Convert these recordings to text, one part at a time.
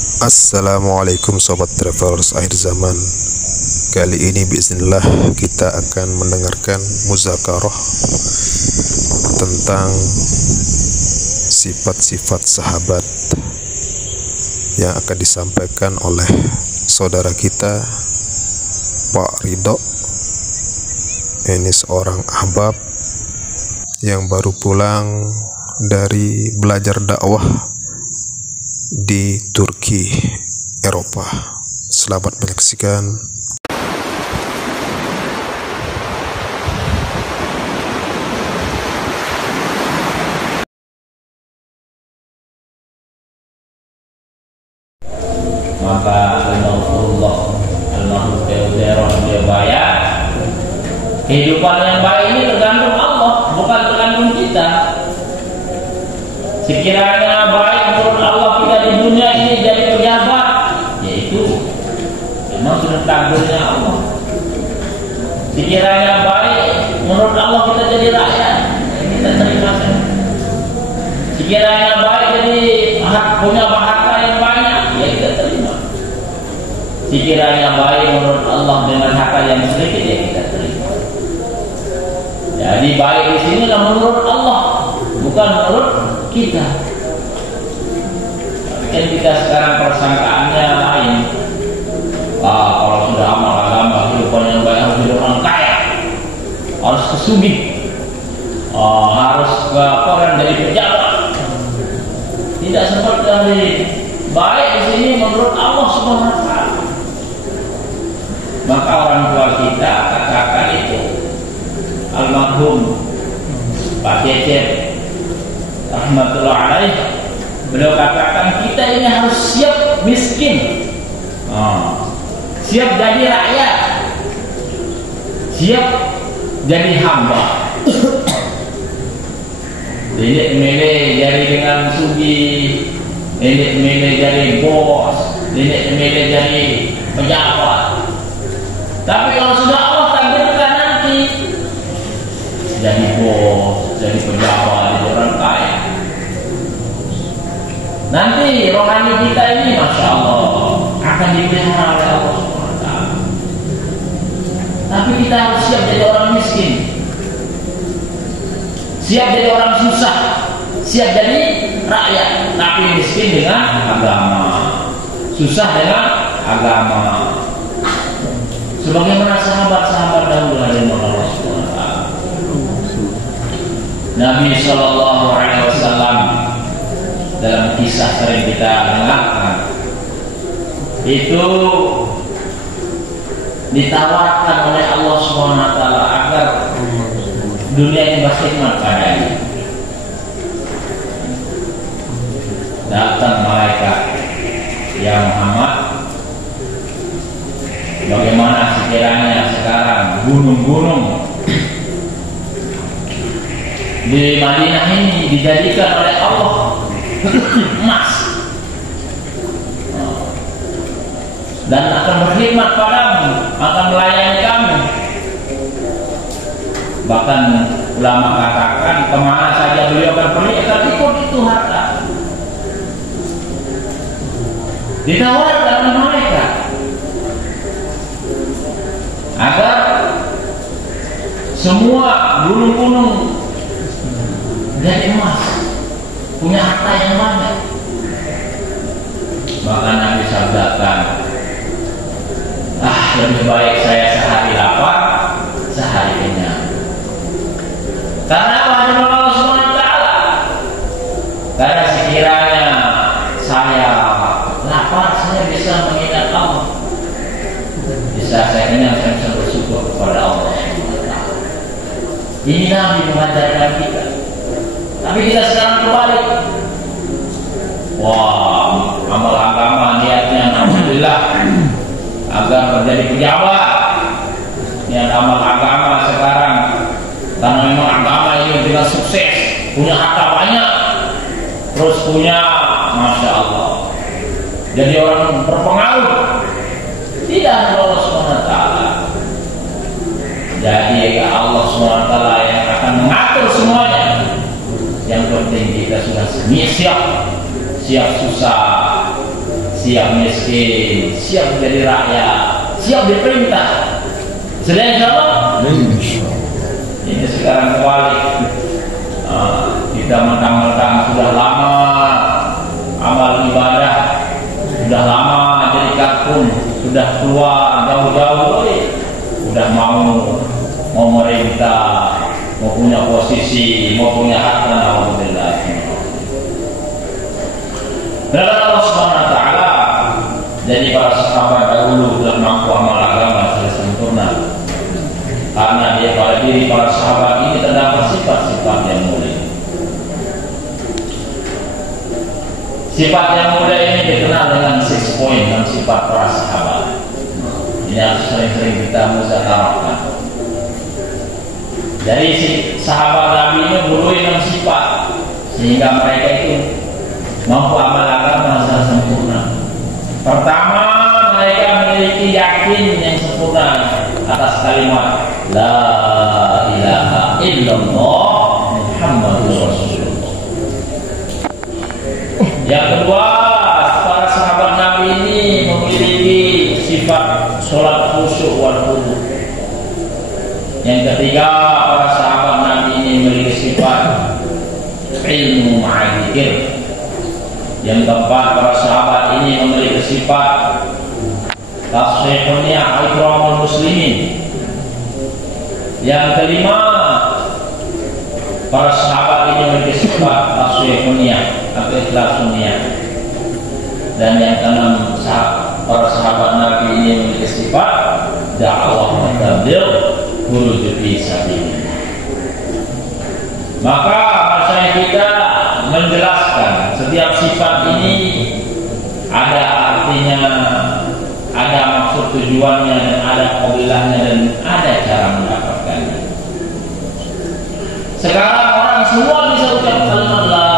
Assalamualaikum Sobat Travelers akhir zaman. Kali ini bismillah kita akan mendengarkan muzakarah tentang sifat-sifat sahabat yang akan disampaikan oleh saudara kita Pak Ridho. Ini seorang ahbab yang baru pulang dari belajar dakwah di Turki, Eropa. Selamat menyaksikan. Maka Allah al-mahmud dia bayar. Kehidupan yang baik ini tergantung Allah, bukan tergantung kita. Sekiranya baik menurut Allah kita di dunia ini jadi pejabat, yaitu memang sudah takdirnya Allah. Sekiranya baik menurut Allah kita jadi rakyat, kita terima saja. Sekiranya baik jadi punya harta yang banyak, ya kita terima. Sekiranya baik menurut Allah dengan harta yang sedikit, ya kita terima. Jadi baik di sini adalah menurut Allah, bukan menurut kita. Kan kita sekarang persangkaannya lain. Kalau sudah amal agama, kehidupan yang baik harus jadi orang kaya, harus kesugih, harus ke orang jadi pejabat. Tidak seperti dari baik di sini menurut Allah Subhanahu wa Ta'ala. Maka orang tua kita kakak itu almarhum Pak Cecep rahmatullah alaih, beliau katakan kita ini harus siap miskin, siap jadi rakyat, siap jadi hamba. Ini mele jadi dengan sugi, ini mele jadi bos, ini mele jadi pejabat. Tapi kalau sudah Allah takdirkan nanti jadi bos, jadi pejabat, jadi orang kaya, nanti rohani kita ini masya Allah akan dipelihara oleh Allah SWT. Tapi kita harus siap jadi orang miskin, siap jadi orang susah, siap jadi rakyat, tapi miskin dengan agama, susah dengan agama. Sebagaimana sahabat-sahabat dahulu dari Allah SWT. Nabi Shallallahu Alaihi Wasallam dalam kisah sering kita dengarkan itu ditawarkan oleh Allah SWT agar dunia ini berkhidmat padanya. Datang malaikat, ya Muhammad, bagaimana sekiranya sekarang gunung-gunung di Madinah ini dijadikan oleh Allah emas dan akan berkhidmat padamu, akan melayani kamu. Bahkan ulama katakan kemana saja beliau akan pergi akan ikut itu harta. Ditawarkan oleh mereka agar semua gunung-gunung jadi emas, punya harta yang banyak. Maka Nabi sabdakan, lebih baik saya sehari lapar, sehari kenyang. Karena apa? Allah Subhanahu wa Ta'ala. Karena sekiranya saya lapar, saya bisa mengingat Allah. Bisa saya kenyang, saya bisa bersyukur kepada Allah Subhanahu wa Ta'ala. Ini Nabi mengajarkan kita. Tapi kita sekarang kebalik. Wah, amal agama niatnya alhamdulillah agar menjadi pejabat. Niat amal agama sekarang karena memang agama ini tidak sukses, punya harta banyak, terus punya masya Allah, jadi orang berpengaruh. Tidak Allah SWT. Jadi Allah SWT yang akan mengatur semuanya. Yang penting kita sudah siap susah, siap miskin, siap jadi rakyat, siap diperintah. Sudah insyaallah? Ini sekarang kebalik. Kita mentang-mentang sudah lama amal ibadah, sudah lama jadi kakun, sudah keluar jauh-jauh, sudah mau merintah, mau punya posisi, mau punya harta. Alhamdulillah. Dan Allah Subhanahu wa taala, jadi para sahabat dahulu telah mampu amal agama secara sempurna. Karena dia pada diri para sahabat ini terdapat sifat-sifat yang mulia. Sifat yang mulia ini dikenal dengan 6 poin dalam sifat para sahabat. Ini harus sering-sering kita muzakarahkan. Jadi sahabat Nabi ini mempunyai 6 sifat sehingga mereka itu mampu amal agama secara sempurna. Pertama, mereka memiliki yakin yang sempurna atas kalimat La ilaha illallah Muhammadur Rasulullah. Yang kedua, para sahabat Nabi ini memiliki sifat sholat khusyuk wal khudu'. Yang ketiga, para sahabat Nabi ini memiliki sifat ilmu ma'adzikir. Yang keempat, para sahabat ini memiliki sifat tasrihun ikramul muslimin. Yang kelima, para sahabat ini memiliki sifat tasrihun atau ikhlasun niyah. Dan yang keenam, para sahabat Nabi ini memiliki sifat dakwah mutabligh khuruj fi sabilillah. Maka maksudnya kita menjelaskan setiap sifat ini ada artinya, ada maksud tujuannya, dan ada qabilahnya, dan ada cara mendapatkannya. Sekarang orang semua bisa ucap kalimat la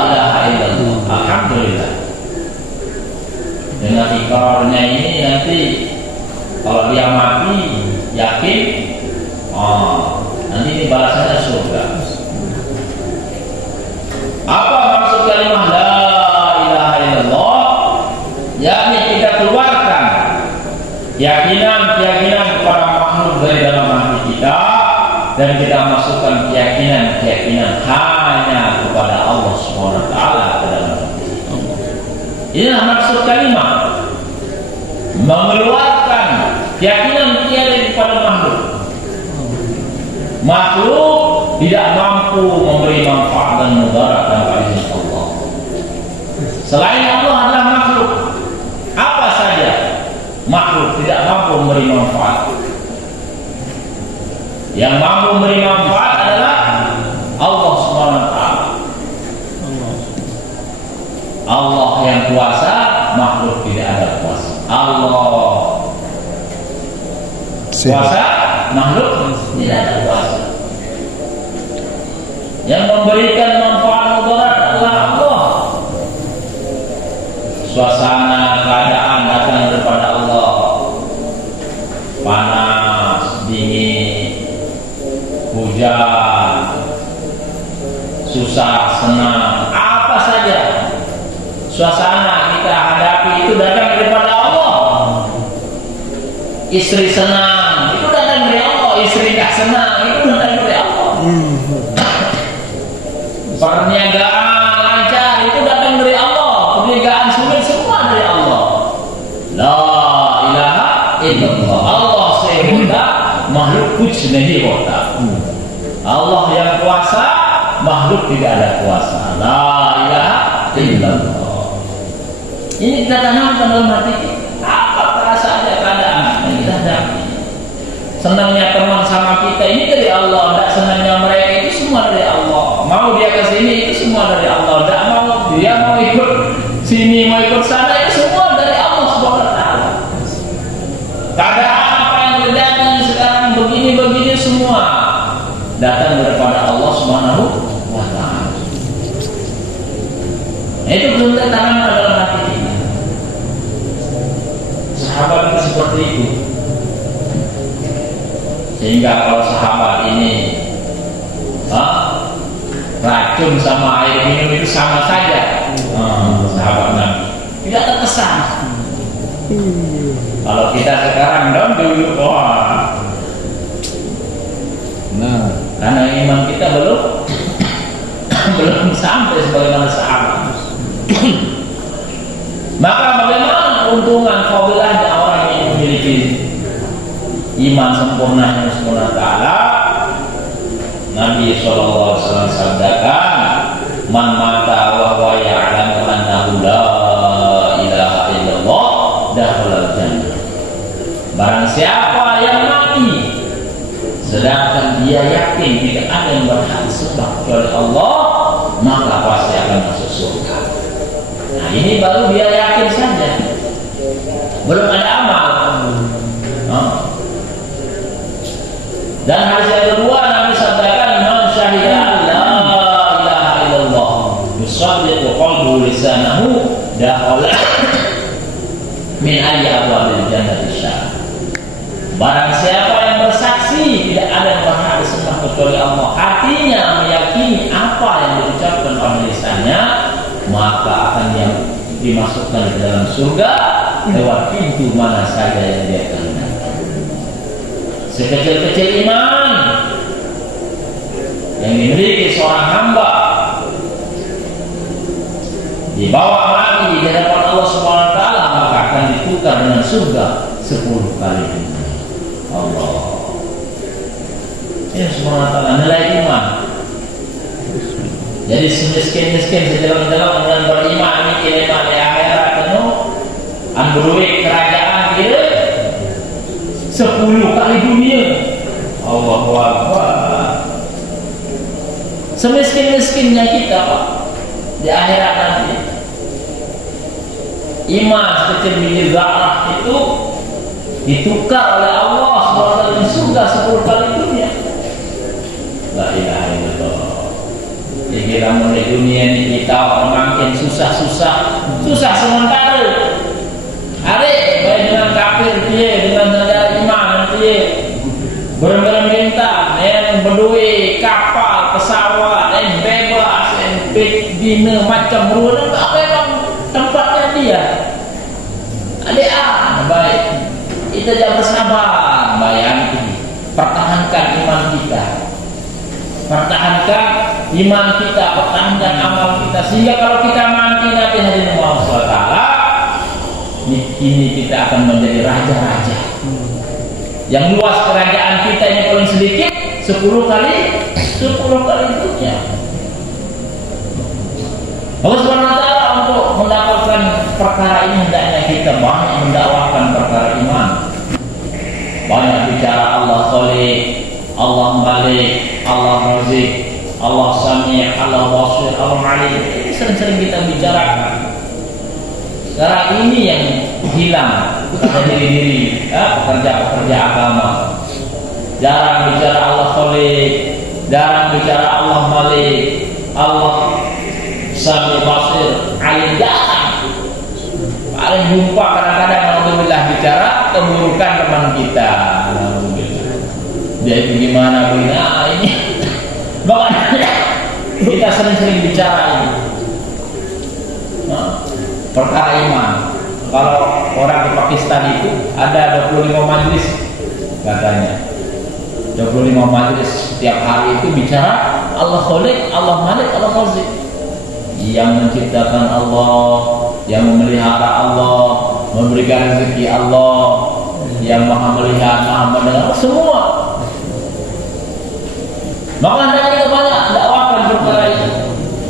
ilaha illallah. Alhamdulillah. Dengan ikrarnya ini nanti kalau dia mati yakin, nanti ini balasannya surga. Apa maksud kalimat la ilaha illallah? Yakni kita keluarkan keyakinan kepada makhluk dari dalam hati kita, dan kita masukkan keyakinan hanya kepada Allah Subhanahu wa taala ke dalam hati. Inilah maksud kalimat, mengeluarkan keyakinan kepada makhluk. Makhluk tidak mampu memberi manfaat dan mudarat tanpa izin Allah. Selain Allah adalah makhluk. Apa saja makhluk tidak mampu memberi manfaat. Yang mampu memberi manfaat adalah Allah Subhanahu wa taala. Allah yang kuasa, makhluk tidak ada kuasa. Allah kuasa, makhluk tidak ada kuasa. Yang memberikan manfaat mudarat adalah Allah. Suasana keadaan datang daripada Allah. Panas, dingin, hujan, susah, senang, apa saja suasana kita hadapi itu datang daripada Allah. Istri senang, itu datang dari Allah. Istri tak senang, itu datang dari Allah. Perniagaan lancar, itu datang dari Allah. Perniagaan sulit, semua dari Allah. La ilaha illallah. Allah sehingga makhluk kuch nahi hota. Allah yang kuasa, makhluk tidak ada kuasa. La ilaha illallah. Ini kita tanamkan dalam hati kita. Apa terasa ada keadaan yang kita hadapi. Senangnya teman sama kita ini dari Allah, tidak senangnya mereka itu semua dari Allah. Mau dia ke sini itu semua dari Allah. Tidak mau dia mau ikut sini, mau ikut sana, itu semua dari Allah Subhanahu wa taala. Keadaan apa yang terjadi sekarang begini semua datang daripada Allah Subhanahu wa taala. Itu belum tertanam dalam hati kita. Sahabat itu seperti itu. Sehingga kalau sahabat ini racun sama air minum itu sama saja. Sahabat Nabi tidak terkesan. Kalau kita sekarang dulu, wah, nah, karena iman kita belum sampai sebagaimana sahabat. Maka bagaimana keuntungan fadilahnya orang yang memiliki iman sempurna ta'ala? Nabi SAW sabdakan, man mata wa huwa ya'lamu annahu la ilaha illallah dakhala jannah. Barang siapa yang mati sedangkan dia yakin tidak ada yang berhak disembah kecuali Allah, maka pasti akan masuk surga. Nah, ini baru dia yakin saja, belum ada amal. Dan hadis yang kedua Nabi sabdakan, man syahida la ilaha illallah yusaddiqu qalbuhu lisanahu dakhala min ayyi abwabil jannati sya. Barang siapa yang bersaksi tidak ada yang berhak disembah kecuali Allah, hatinya meyakini apa yang diucapkan oleh lisannya, maka akan yang dimasukkan ke dalam surga lewat pintu mana saja yang dia kehendaki. Sekecil-kecil iman yang dimiliki seorang hamba dibawa lagi di hadapan Allah Subhanahu wa taala, maka akan ditukar dengan surga 10 kali lipat. Allah. Ini Subhanahu wa taala nilai iman. Jadi semiskin-miskin sejalan-jalan dengan beriman ini kira di akhirat penuh andruik kerajaan dia 10 kali dunia. Allahu Akbar. Semiskin-miskinnya kita di akhirat nanti, iman sekecil biji zarah itu ditukar oleh Allah SWT di surga 10 kali dunia. La ilaha illallah. Dikira mulai dunia ini kita makin susah sementara. Adik baik dengan kafir dia, dengan negara iman dia, bereng-bereng bintang, yang berdua kapal, pesawat, yang bebas, yang bina macam ruang, memang tempatnya dia. Adik baik, kita jangan bersabar, bayangkan, pertahankan iman kita, pertahankan iman kita, pertahankan amal kita, sehingga kalau kita mati nanti hadirin Allah SWT, ini kita akan menjadi raja-raja. Yang luas kerajaan kita ini paling sedikit 10 kali dunia. Allah Subhanahu wa taala untuk mendapatkan perkara ini hendaknya kita banyak mendakwakan perkara iman. Banyak bicara Allah Khaliq, Allah Malik, Allah Razik, Allah Sami', Allah Basir, Allah Alim. Ini sering-sering kita bicarakan. Sekarang ini yang hilang pada diri-diri pekerja-pekerja agama. Jarang bicara Allah Khaliq, jarang bicara Allah Malik, Allah Sami' Basir, Alim, jarang. Paling jumpa kadang-kadang alhamdulillah bicara keburukan teman kita. Alhamdulillah. Dia itu gimana bina ini? Makanya kita sering-sering bicara ini. Perkara iman. Kalau orang di Pakistan itu ada 25 majelis katanya. 25 majelis setiap hari itu bicara Allah Khaliq, Allah Malik, Allah Razik. Yang menciptakan Allah, yang memelihara Allah, memberikan rezeki Allah, yang maha melihat, maha mendengar, semua. Maka hendaknya kita banyak dakwakan perkara itu.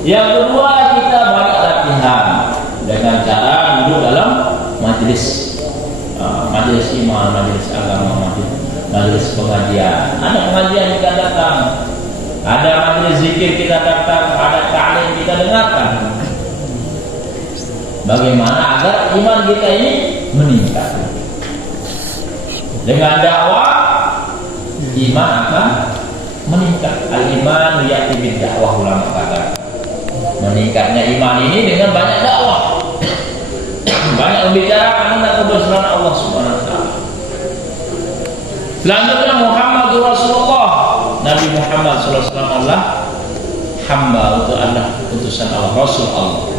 Yang kedua, kita banyak latihan dengan cara duduk dalam majelis iman, majelis agama, majelis pengajian. Ada pengajian kita datang, ada majelis zikir kita datang, ada ta'lim kita dengarkan. Bagaimana agar iman kita ini meningkat? Dengan dakwah iman akan meningkat. Al-iman ya'ti bid dakwah, ulama kata. Meningkatnya iman ini dengan banyak dakwah, banyak membicarakan tentang kebesaran Allah Subhanahu wa taala. Selanjutnya Muhammadur Rasulullah. Nabi Muhammad sallallahu alaihi wasallam adalah hamba untuk Allah, utusan Allah, Rasul Allah.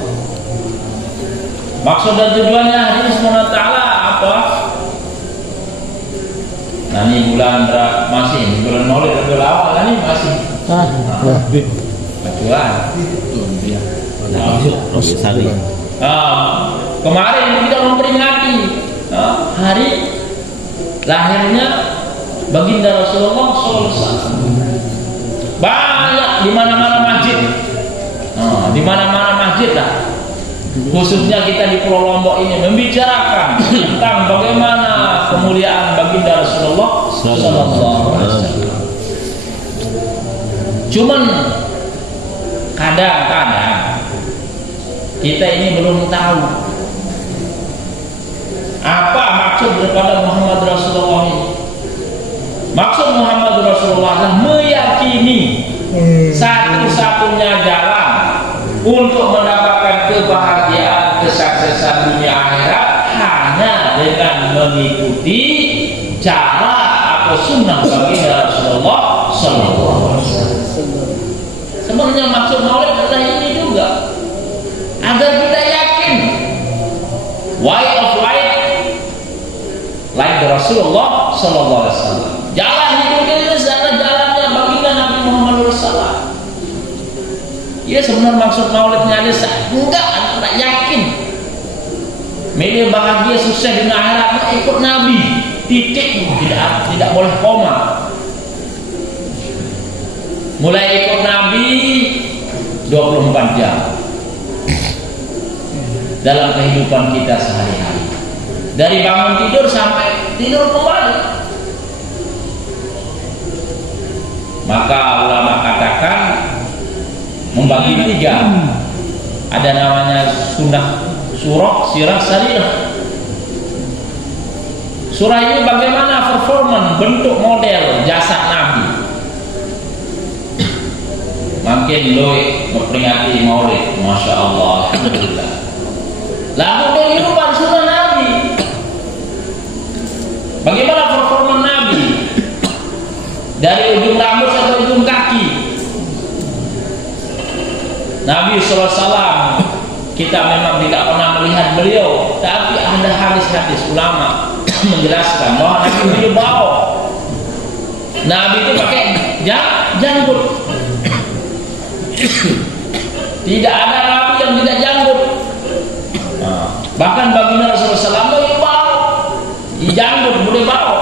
Maksud dan tujuannya hadis SWT apa? Nah ini bulan Maulid Rabiul Awal, nah ini masih kemarin kita memperingati hari lahirnya baginda Rasulullah SAW. Banyak di mana-mana masjid, di mana-mana masjid lah. Khususnya kita di Pulau Lombok ini membicarakan tentang bagaimana kemuliaan baginda Rasulullah SAW. Cuman kadang-kadang kita ini belum tahu apa maksud daripada Muhammad Rasulullah ini. Maksud Muhammad Rasulullah adalah meyakini satu-satunya jalan untuk mendapatkan kebahagiaan, kesuksesan dunia akhirat hanya dengan mengikuti cara atau sunnah baginda Rasulullah SAW. Sebenarnya maksud Maulid adalah ini juga, agar kita yakin way of life like the Rasulullah SAW. Jalan hidup kita adalah jalannya baginda Nabi Muhammad SAW. Ya sebenarnya maksud Maulidnya ada enggak yakin. Media bahagia sukses di akhirat ikut Nabi, titik, tidak boleh koma. Mulai ikut Nabi 24 jam dalam kehidupan kita sehari-hari, dari bangun tidur sampai tidur kembali. Maka ulama katakan membagi tiga. Ada namanya sunnah surah, sirah, sarirah. Surah ini bagaimana performan, bentuk model jasad Nabi. Makin loe memperingati Maulid, masya Allah, alhamdulillah. Lalu kehidupan sunnah Nabi. Bagaimana performan Nabi? Dari ujung rambut sampai ujung kaki. Nabi SAW, kita memang tidak pernah melihat beliau, tapi ada hadis-hadis ulama menjelaskan bahwa Nabi beliau bau. Nabi itu pakai janggut. Tidak ada Nabi yang tidak janggut. Bahkan baginda Rasulullah SAW boleh bau, janggut boleh bau.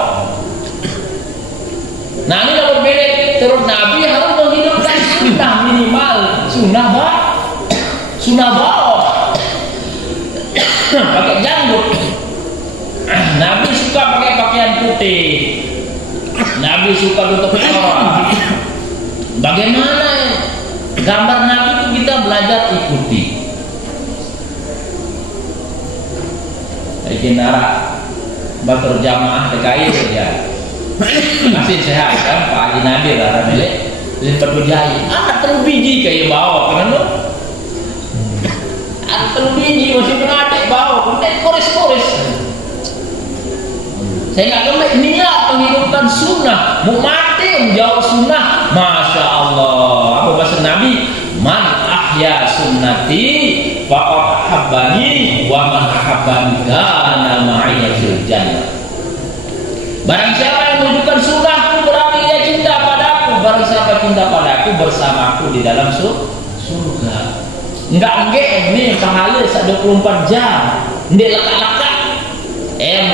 Nah ini kalau berbeda, terus Nabi harus menghidupkan sunnah minimal, sunnah bau, pakai janggut. Nabi suka pakai pakaian putih, Nabi suka tutup aurat. Bagaimana gambar Nabi itu kita belajar ikuti. Bikin arah batur jamaah TKI saja. Masih sehat kan Pak Haji Nadir arah milik lipat bujai. Terbiji kayak bawa kan lo? Terbiji masih beradik bawa, kemudian kores. Saya nggak kembali niat menghidupkan sunnah, mau mati menjauh sunnah, masya Allah. Apa bahasa Nabi? Man ahya sunnati faqad habbani wa man ahabbani kana ma'iya fil jannah. Barang siapa yang menunjukkan sunnahku berarti dia cinta padaku. Barang siapa cinta padaku bersamaku di dalam surga. Enggak ini pahala 24 jam. Ndek lekat-lekat.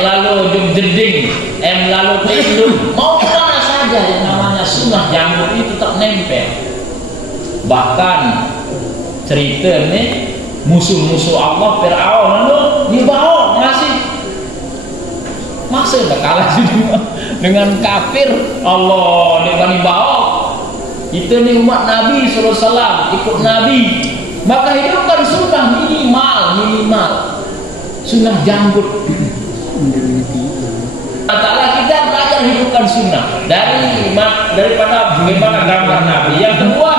Lalu jeding, lalu tidur. Mau kemana saja yang namanya sunnah janggut itu tak nempel. Bahkan cerita nih musuh-musuh Allah Fir'aun lalu dibawa masih tak kalah dengan kafir Allah dibawa. Itu nih umat Nabi SAW ikut Nabi, maka hidupkan sunnah minimal sunnah janggut. Ta'ala kita belajar hidupkan sunnah daripada bagaimana gambar Nabi. Yang kedua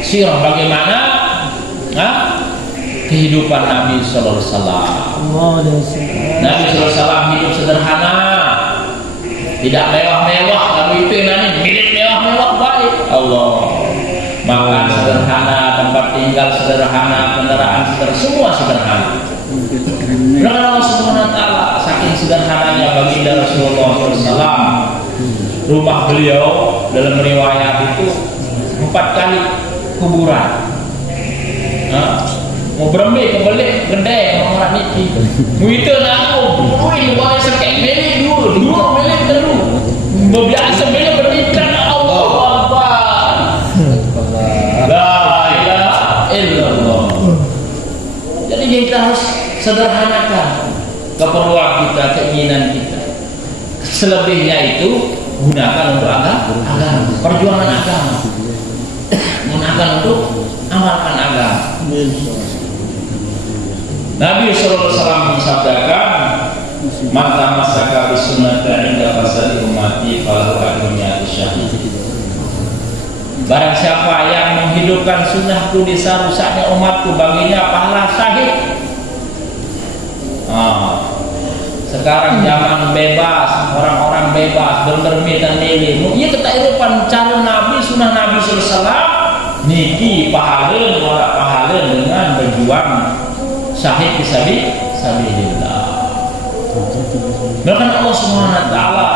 sirah, bagaimana kehidupan Nabi Sallallahu Alaihi Wasallam. Nabi Sallallahu Alaihi Wasallam hidup sederhana, tidak mewah-mewah. Kalau itu nanti milik mewah-mewah baik Allah. Makan sederhana, tempat tinggal sederhana, kendaraan sederhana, semua sederhana. Karena Allah Subhanahu wa taala saking sederhananya baginda Rasulullah SAW, rumah beliau dalam riwayat itu 4 kali kuburan. Mau berembe kebalik gede orang niki. Itu nak ini bawa sekek milik dulu milik terus. Biasa milik berikan Allah Akbar. La ilaha illallah. Jadi kita harus sederhanakan keperluan kita, keinginan kita. Selebihnya itu gunakan untuk agama, perjuangan agama. Gunakan untuk amalkan agama. Nabi SAW mensabdakan, "Man tamassaka bisunnati 'inda fasadi ummati falahu ajrun syahid." Barang siapa yang menghidupkan sunnahku di saat rusaknya umatku, baginya pahala syahid. Sekarang zaman bebas, orang-orang bebas bermermi dan milih. Iya ketakhirupan cara Nabi, sunnah Nabi SAW. Niki pahala dengan berjuang syahid fisabilillah. Bahkan Allah Subhanahu wa taala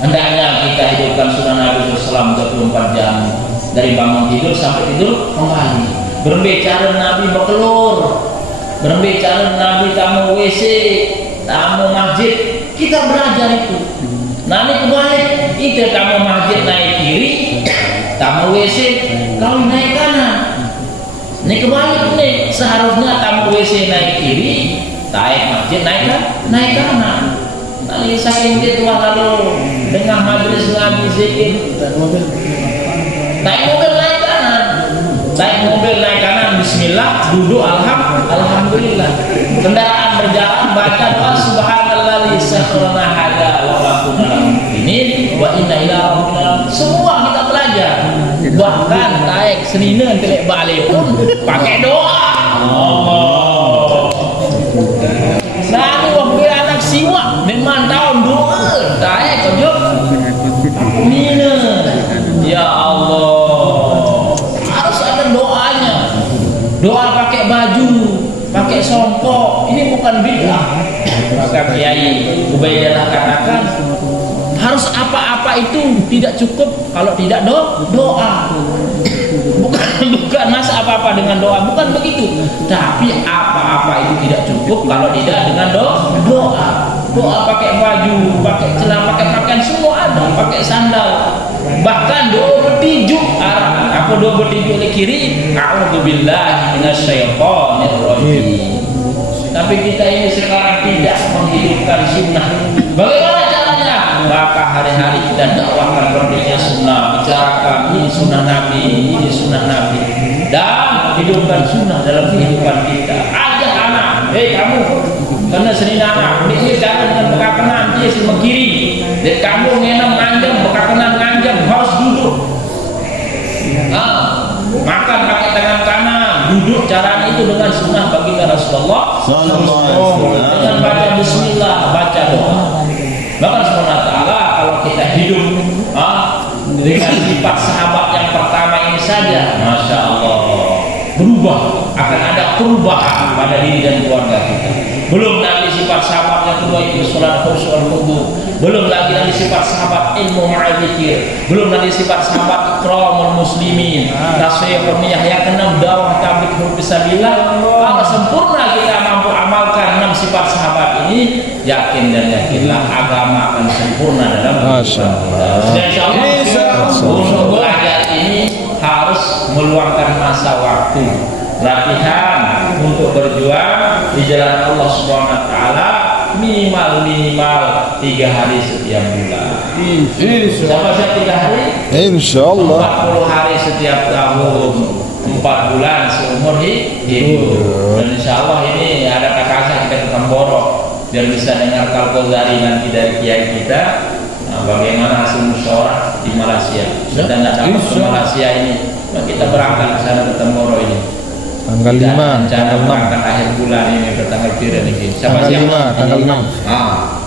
hendaknya kita hidupkan sunnah Nabi SAW 24 jam dari bangun tidur sampai tidur kembali. Berbicara Nabi berkelur, berbicara Nabi tamu WC, tamu masjid, kita belajar itu. Nanti kebalik, itu tamu masjid naik kiri, tamu WC kau naik kanan. Ini kebalik nih, seharusnya tamu WC naik kiri, naik masjid naik kanan. Nanti saking tua lalu dengan majelis ngaji zikir, naik mobil naik kanan, Bismillah, duduk alhamdulillah. Kendaraan berjalan baca doa subhanallah sakhkhara hada wa ma kunna mu'minin wa inna ila rabbina. Semua kita belajar. Bahkan taek senina telek balik pun pakai doa. Allah. Selalu waktu anak siwak memang tahun doa taek kejut. Nina. Ya Allah. Harus ada doanya. Doa pakai baju, pakai songkok. Ini bukan bid'ah. Maka Kiai Ubaidillah katakan harus apa-apa itu tidak cukup kalau tidak doa. Bukan masa apa-apa dengan doa, bukan begitu. Tapi apa-apa itu tidak cukup kalau tidak dengan doa. Doa pakai baju, pakai celana, pakai pakaian semua ada, pakai sandal. Bahkan doa bertinju arah. Apa doa bertinju oleh kiri? A'udzubillahi minasyaitonir rajim. Tapi kita ini sekarang tidak menghidupkan sunnah. Bagaimana caranya? Maka hari-hari kita dakwahkan pentingnya sunnah, bicarakan ini sunnah Nabi, ini sunnah Nabi, dan hidupkan sunnah dalam kehidupan kita. Ajak anak, kamu, karena seni anak, ini cara dengan bekakenan dia semua kiri, dan kamu ngenam nganjam, bekakenan nganjam harus duduk. Makan pakai tangan kanan, duduk caranya itu dengan sunnah baginda Rasulullah dengan baca bismillah, baca doa. Bahkan Subhanahu wa taala kalau kita hidup dengan sifat sahabat yang pertama ini saja, masya Allah, berubah, akan ada perubahan pada diri dan keluarga kita. Belum lagi sifat sahabat yang kedua itu sholat khusyuk wudhu. Belum lagi sifat sahabat ilmu ma'adzikir. Belum lagi sifat sahabat ikramul muslimin. Tasawuf yang keenam dakwah tabligh fisabilillah. Kalau sempurna kita mampu amalkan 6 sifat sahabat ini, yakin dan yakinlah agama akan sempurna dalam kehidupan kita. Insyaallah untuk belajar ini harus meluangkan masa waktu, latihan untuk berjuang di jalan Allah Subhanahu wa taala minimal 3 hari setiap bulan. Sama setiap 3 hari? Insyaallah 40 hari setiap tahun, 4 bulan seumur hidup. Dan insyaallah ini ada kakak kita ke Tamboro biar bisa dengar Al-Ghazali nanti dari kiai kita. Bagaimana hasil musyawarah di Malaysia. Sudah tidak dapat ke Malaysia ini, kita berangkat ke sana ke Tamboro ini. Tanggal 5, tanggal 6 akhir bulan ini ke tanggal 3 ini. Tanggal 5, tanggal 6.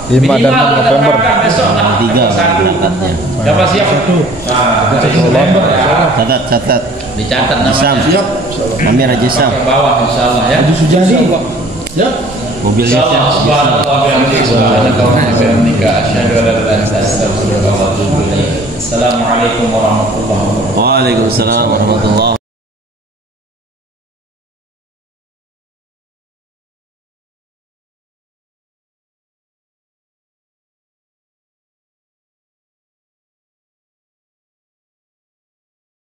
5 dan 6 November. Besok tanggal 1. Siapa siap? Catat. Dicatat namanya. Siap. Kami Raja Sam. Bawah insyaallah ya. Sujadi. Ya. Mobilnya Subhanallah wa bihamdihi subhanaka wa bihamdika asyhadu an la ilaha illa anta astaghfiruka wa atubu ilaik. Assalamualaikum warahmatullahi wabarakatuh. Waalaikumsalam warahmatullahi